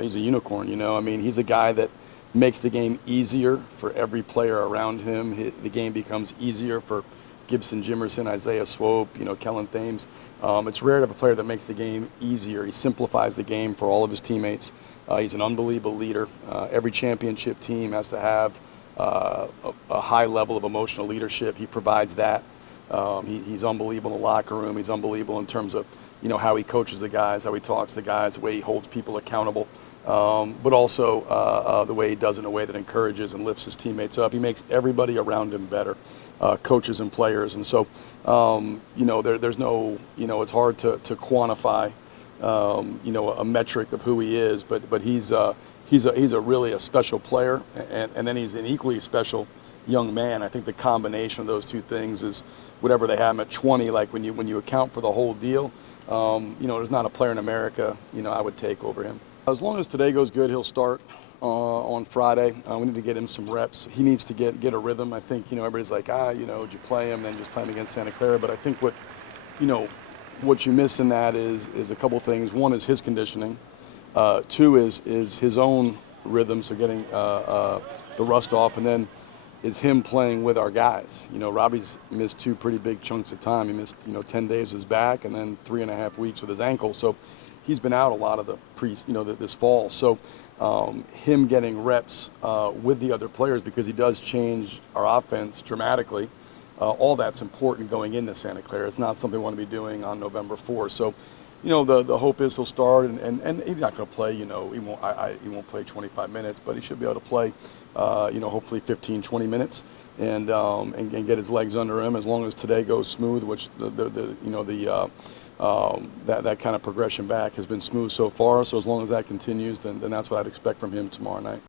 he's a unicorn. You know, I mean, he's a guy that makes the game easier for every player around him. The game becomes easier for Gibson, Jimerson, Isaiah Swope, you know, Kellen Thames. It's rare to have a player that makes the game easier. He simplifies the game for all of his teammates. He's an unbelievable leader. Every championship team has to have a high level of emotional leadership. He provides that. He's unbelievable in the locker room. He's unbelievable in terms of, you know, how he coaches the guys, how he talks to the guys, the way he holds people accountable, but also the way he does it in a way that encourages and lifts his teammates up. He makes everybody around him better, coaches and players. And so, you know, there's no, you know, it's hard to quantify, you know, a metric of who he is, but he's a really a special player, and then he's an equally special young man. I think the combination of those two things is whatever they have him at 20. Like when you account for the whole deal, you know, there's not a player in America, you know, I would take over him. As long as today goes good, he'll start on Friday. We need to get him some reps. He needs to get a rhythm. I think, you know, everybody's like, you know, would you play him, then just play him against Santa Clara? But I think what you miss in that is a couple things. One is his conditioning. Two is his own rhythm, so getting the rust off, and then is him playing with our guys. You know, Robbie's missed 2 pretty big chunks of time. He missed, you know, 10 days with his back and then 3.5 weeks with his ankle. So he's been out a lot of this fall. So him getting reps with the other players, because he does change our offense dramatically. All that's important going into Santa Clara. It's not something we want to be doing on November 4th. So, you know, the hope is he'll start, and he's not going to play. You know, he won't play 25 minutes, but he should be able to play. You know, hopefully 15, 20 minutes, and get his legs under him. As long as today goes smooth, which that kind of progression back has been smooth so far. So as long as that continues, then that's what I'd expect from him tomorrow night.